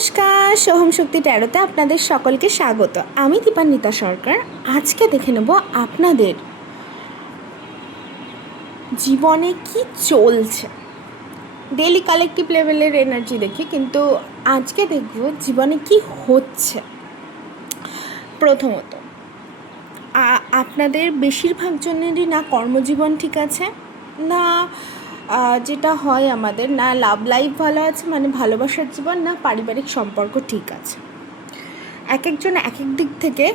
নমস্কার, সোহম শক্তি ট্যারোতে আপনাদের সকলকে স্বাগত। আমি দীপান্বিতা সরকার। আজকে দেখে নেব আপনাদের জীবনে কি চলছে। ডেইলি কালেকটিভ লেভেলের এনার্জি দেখি, কিন্তু আজকে দেখব জীবনে কি হচ্ছে। প্রথমত, আপনাদের বেশিরভাগ জনেরই না কর্মজীবন ঠিক আছে, না যেটা হয় আমাদের, না লাভ লাইফ ভালো আছে, মানে ভালোবাসার জীবন, না পারিবারিক সম্পর্ক ঠিক আছে। এক একজন এক এক দিক থেকে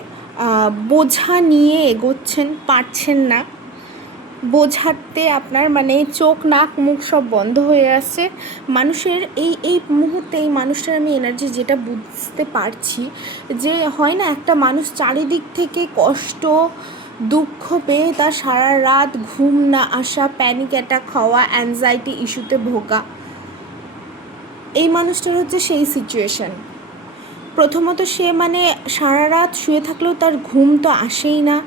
বোঝা নিয়ে এগোচ্ছেন, পারছেন না। বোঝাতে আপনার মানে চোখ নাক মুখ সব বন্ধ হয়ে আসছে। মানুষের এই মুহূর্তে এই মানুষটার আমি এনার্জি যেটা বুঝতে পারছি, যে হয় না একটা মানুষ চারিদিক থেকে কষ্ট দুঃখ পেয়ে তার সারা রাত ঘুম না আসা, প্যানিক অ্যাটাক হওয়া, অ্যাংজাইটি ইস্যুতে ভোগা, এই মানুষটার হচ্ছে সেই সিচুয়েশান। প্রথমত সে মানে সারা রাত শুয়ে থাকলেও তার ঘুম তো আসেই না,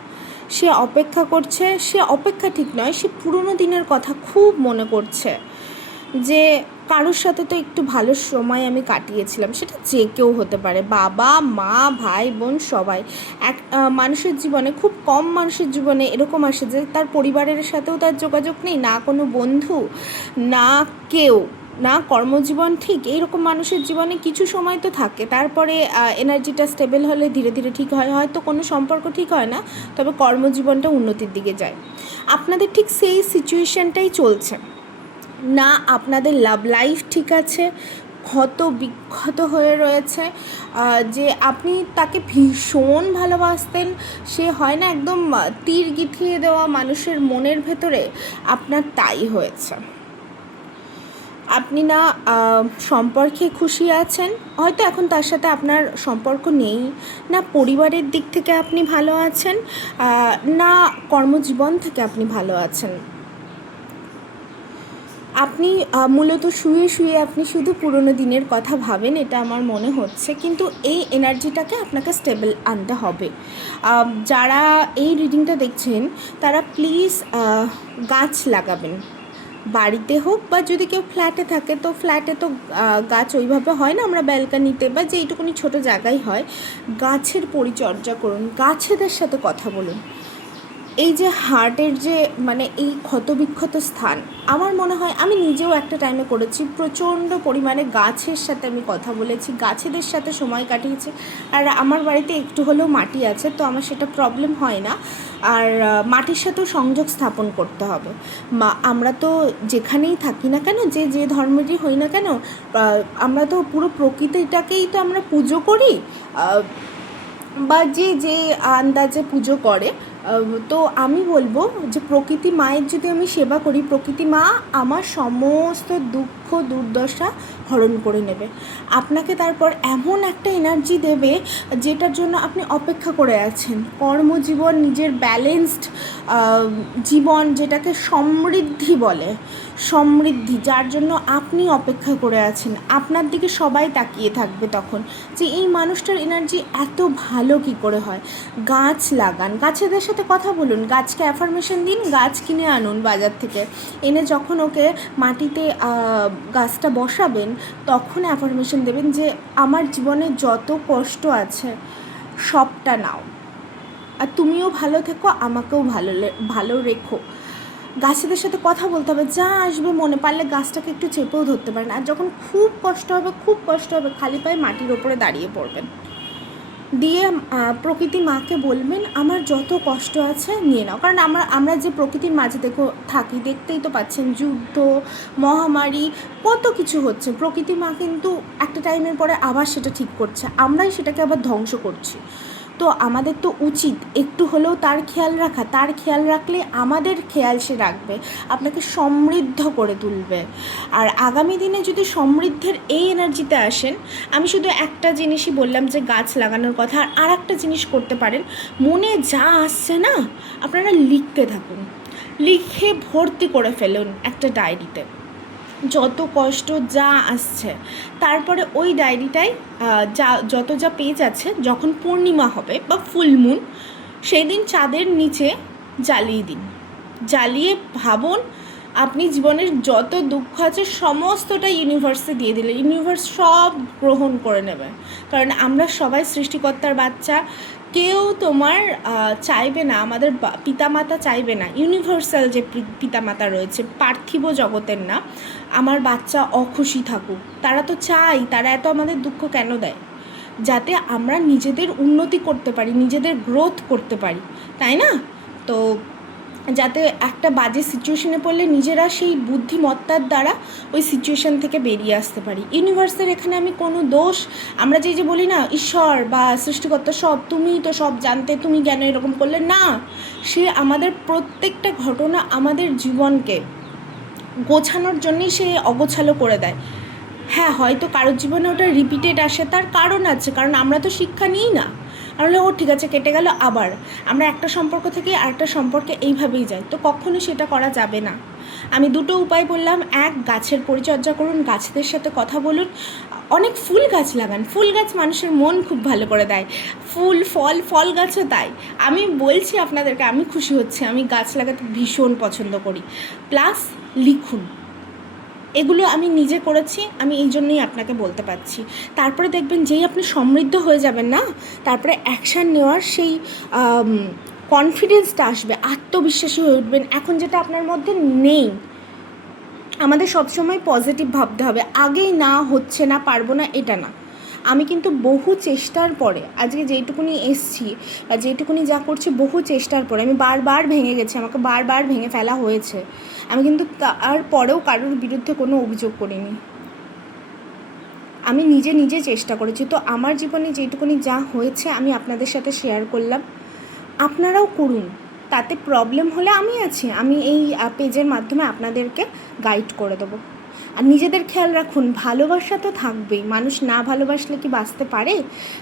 সে অপেক্ষা করছে। সে অপেক্ষা ঠিক নয়, সে পুরনো দিনের কথা খুব মনে করছে, যে কারোর সাথে তো একটু ভালো সময় আমি কাটিয়েছিলাম। সেটা যে কেউ হতে পারে, বাবা মা ভাই বোন সবাই। এক মানুষের জীবনে খুব কম মানুষের জীবনে এরকম আসে যে তার পরিবারের সাথেও তার যোগাযোগ নেই, না কোনো বন্ধু, না কেউ, না কর্মজীবন ঠিক। এইরকম মানুষের জীবনে কিছু সময় তো থাকে, তারপরে এনার্জিটা স্টেবল হলে ধীরে ধীরে ঠিক হয়। হয়তো কোনো সম্পর্ক ঠিক হয় না, তবে কর্মজীবনটা উন্নতির দিকে যায়। আপনাদের ঠিক সেই সিচুয়েশানটাই চলছে না। আপনাদের লাভ লাইফ ঠিক আছে, ক্ষত বিক্ষত হয়ে রয়েছে, যে আপনি তাকে ভীষণ ভালোবাসতেন, সে হয় না একদম তীর গিথিয়ে দেওয়া মানুষের মনের ভেতরে, আপনার তাই হয়েছে। আপনি না সম্পর্কে খুশি আছেন, হয়তো এখন তার সাথে আপনার সম্পর্ক নেই, না পরিবারের দিক থেকে আপনি ভালো আছেন, না কর্মজীবন থেকে আপনি ভালো আছেন। আপনি মূলত শুয়ে শুয়ে আপনি শুধু পুরনো দিনের কথা ভাবেন, এটা আমার মনে হচ্ছে। কিন্তু এই এনার্জিটাকে আপনাকে স্টেবল আনতে হবে। যারা এই রিডিংটা দেখছেন তারা প্লিজ গাছ লাগাবেন, বাড়িতে হোক বা যদি কেউ ফ্ল্যাটে থাকে, তো ফ্ল্যাটে তো গাছ ওইভাবে হয় না, আমরা ব্যালকানিতে বা যেইটুকুনি ছোটো জায়গায় হয়, গাছের পরিচর্যা করুন, গাছেদের সাথে কথা বলুন। এই যে হার্টের যে মানে এই ক্ষতবিক্ষত স্থান, আমার মনে হয় আমি নিজেও একটা টাইমে করেছি, প্রচণ্ড পরিমাণে গাছের সাথে আমি কথা বলেছি, গাছেদের সাথে সময় কাটিয়েছি। আর আমার বাড়িতে একটু হলেও মাটি আছে, তো আমার সেটা প্রবলেম হয় না। আর মাটির সাথেও সংযোগ স্থাপন করতে হবে। আমরা তো যেখানেই থাকি না কেন, যে যে ধর্মেরই হই না কেন, আমরা তো পুরো প্রকৃতিটাকেই তো আমরা পুজো করি, বা যে যে আন্দাজে পুজো করে। তো আমি বলবো যে প্রকৃতি মায়ের যদি আমি সেবা করি, প্রকৃতি মা আমার সমস্ত দুঃখ দুর্দশা হরণ করে নেবে। আপনাকে তারপর এমন একটা এনার্জি দেবে যেটার জন্য আপনি অপেক্ষা করে আছেন। কর্মজীবন, নিজের ব্যালেন্সড জীবন, যেটাকে সমৃদ্ধি বলে, সমৃদ্ধি, যার জন্য আপনি অপেক্ষা করে আছেন। আপনার দিকে সবাই তাকিয়ে থাকবে তখন, যে এই মানুষটার এনার্জি এত ভালো কী করে হয়। গাছ লাগান, গাছেদের সাথে কথা বলুন, গাছকে অ্যাফার্মেশন দিন, গাছ কিনে আনুন বাজার থেকে, এনে যখন ওকে মাটিতে গাছটা বসাবেন, তখন অ্যাফার্মেশন দেবেন যে আমার জীবনে যত কষ্ট আছে সবটা নাও, আর তুমিও ভালো থেকো, আমাকেও ভালো রেখো। গাছেদের সাথে কথা বলতে হবে, যা আসবে মনে, পারলে গাছটাকে একটু চেপেও ধরতে পারেন। আর যখন খুব কষ্ট হবে, খুব কষ্ট হবে, খালি পায়ে মাটির ওপরে দাঁড়িয়ে পড়বেন, দিয়ে প্রকৃতি মাকে বলবেন আমার যত কষ্ট আছে নিয়ে নাও। কারণ আমরা যে প্রকৃতির মাঝে থাকি, দেখতেই তো পাচ্ছেন, যুদ্ধ, মহামারী, কত কিছু হচ্ছে। প্রকৃতি মা কিন্তু একটা টাইমের পরে আবার সেটা ঠিক করছে, আমরাই সেটাকে আবার ধ্বংস করছি। তো আমাদের তো উচিত একটু হলেও তার খেয়াল রাখা। তার খেয়াল রাখলে আমাদের খেয়াল সে রাখবে, আপনাকে সমৃদ্ধ করে তুলবে। আর আগামী দিনে যদি সমৃদ্ধের এই এনার্জিতে আসেন, আমি শুধু একটা জিনিসই বললাম যে গাছ লাগানোর কথা, আর একটা জিনিস করতে পারেন, মনে যা আসছে না আপনারা লিখতে থাকুন, লিখে ভর্তি করে ফেলুন একটা ডায়েরিতে, যত কষ্ট যা আসছে। তারপরে ওই ডায়েরিটায় যত যা পেজ আছে, যখন পূর্ণিমা হবে বা ফুল মুন, সেই দিন চাঁদের নিচে জ্বালিয়ে দিন। জ্বালিয়ে ভাবুন আপনি জীবনের যত দুঃখ আছে সমস্তটা ইউনিভার্সে দিয়ে দিলে ইউনিভার্স সব গ্রহণ করে নেবে। কারণ আমরা সবাই সৃষ্টিকর্তার বাচ্চা, কেউ তোমার চাইবে না, আমাদের পিতামাতা চাইবে না, ইউনিভার্সাল যে পিতামাতা রয়েছে পার্থিব জগতের না, আমার বাচ্চা অখুশি থাকুক। তারা তো চাই, তারা এত আমাদের দুঃখ কেন দেয়? যাতে আমরা নিজেদের উন্নতি করতে পারি, নিজেদের গ্রোথ করতে পারি, তাই না? তো যাতে একটা বাজে সিচুয়েশনে পড়লে নিজেরা সেই বুদ্ধিমত্তার দ্বারা ওই সিচুয়েশান থেকে বেরিয়ে আসতে পারি। ইউনিভার্সের এখানে আমি কোনো দোষ, আমরা যে বলি না ঈশ্বর বা সৃষ্টিকর্তা সব, তুমি তো সব জানতে, তুমি কেন এরকম করলে, না, সে আমাদের প্রত্যেকটা ঘটনা আমাদের জীবনকে গোছানোর জন্যই সে অগোছালো করে দেয়। হ্যাঁ, হয়তো কারোর জীবনে ওটা রিপিটেড আসে, তার কারণ আছে, কারণ আমরা তো শিক্ষা নিই না। আমরা ও ঠিক আছে কেটে গেল, আবার আমরা একটা সম্পর্ক থেকে আরেকটা সম্পর্কে এইভাবেই যাই, তো কখনো সেটা করা যাবে না। আমি দুটো উপায় বললাম, এক, গাছের পরিচর্যা করুন, গাছদের সাথে কথা বলুন, অনেক ফুল গাছ লাগান, ফুল গাছ মানুষের মন খুব ভালো করে দেয়, ফুল ফল গাছও তাই। আমি বলছি আপনাদেরকে, আমি খুশি হচ্ছি, আমি গাছ লাগাতে ভীষণ পছন্দ করি। প্লাস লিখুন, এগুলো আমি নিজে করেছি, আমি এই জন্যই আপনাকে বলতে পারছি। তারপরে দেখবেন যেই আপনি সমৃদ্ধ হয়ে যাবেন না, তারপরে অ্যাকশান নেওয়ার সেই কনফিডেন্সটা আসবে, আত্মবিশ্বাসী হয়ে উঠবেন, এখন যেটা আপনার মধ্যে নেই। আমাদের সবসময় পজিটিভ ভাবতে হবে, আগেই না, হচ্ছে না, পারবো না, এটা না। আমি কিন্তু বহু চেষ্টার পরে আজকে যেইটুকুনি এসছি বা যেইটুকুনি যা করছি, বহু চেষ্টার পরে আমি বারবার ভেঙে গেছি, আমাকে বারবার ভেঙে ফেলা হয়েছে। আমি কিন্তু তারপরেও কারোর বিরুদ্ধে কোনো অভিযোগ করিনি, আমি নিজে চেষ্টা করেছি। তো আমার জীবনে যেইটুকুনি যা হয়েছে আমি আপনাদের সাথে শেয়ার করলাম, আপনারাও করুন। তাতে প্রবলেম হলে আমি আছি, আমি এই পেজের মাধ্যমে আপনাদেরকে গাইড করে দেবো। আর নিজেদের খেয়াল রাখুন, ভালোবাসা তো থাকবেই, মানুষ না ভালোবাসলে কি বাঁচতে পারে?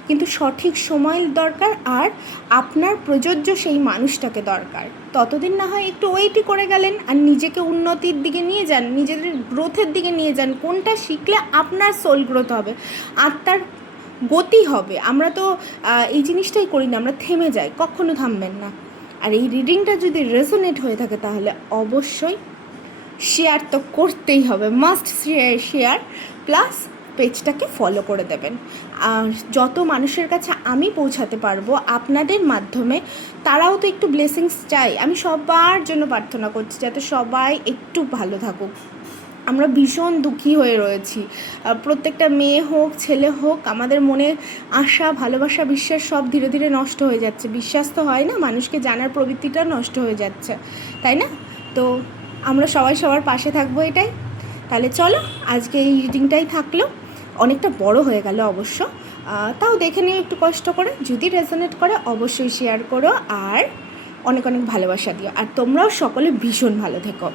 কিন্তু সঠিক সময় দরকার, আর আপনার প্রযোজ্য সেই মানুষটাকে দরকার। ততদিন না হয় একটু ওয়েটই করে গেলেন, আর নিজেকে উন্নতির দিকে নিয়ে যান, নিজেদের গ্রোথের দিকে নিয়ে যান। কোনটা শিখলে আপনার সোল গ্রোথ হবে, আত্মার গতি হবে। আমরা তো এই জিনিসটাই করি না, আমরা থেমে যাই, কখনো থামবেন না। আর এই রিডিংটা যদি রেজোনেট হয়ে থাকে তাহলে অবশ্যই শেয়ার তো করতেই হবে, মাস্ট শেয়ার, প্লাস পেজটাকে ফলো করে দেবেন। আর যত মানুষের কাছে আমি পৌঁছাতে পারবো আপনাদের মাধ্যমে, তারাও তো একটু ব্লেসিংস চাই। আমি সবার জন্য প্রার্থনা করছি যাতে সবাই একটু ভালো থাকুক। আমরা ভীষণ দুঃখী হয়ে রয়েছি, প্রত্যেকটা মেয়ে হোক ছেলে হোক, আমাদের মনে আশা, ভালোবাসা, বিশ্বাস সব ধীরে ধীরে নষ্ট হয়ে যাচ্ছে। বিশ্বাস তো হয় না, মানুষকে জানার প্রবৃত্তিটা নষ্ট হয়ে যাচ্ছে, তাই না? তো আমরা সবাই সবার পাশে থাকবো, এটাই। তাহলে চলো, আজকে এই রিডিংটাই থাকলো, অনেকটা বড় হয়ে গেল অবশ্য, তাও দেখে নিও একটু কষ্ট করে। যদি রেজোনেট করে অবশ্যই শেয়ার করো, আর অনেক অনেক ভালোবাসা দিও। আর তোমরাও সকলে ভীষণ ভালো থেকো।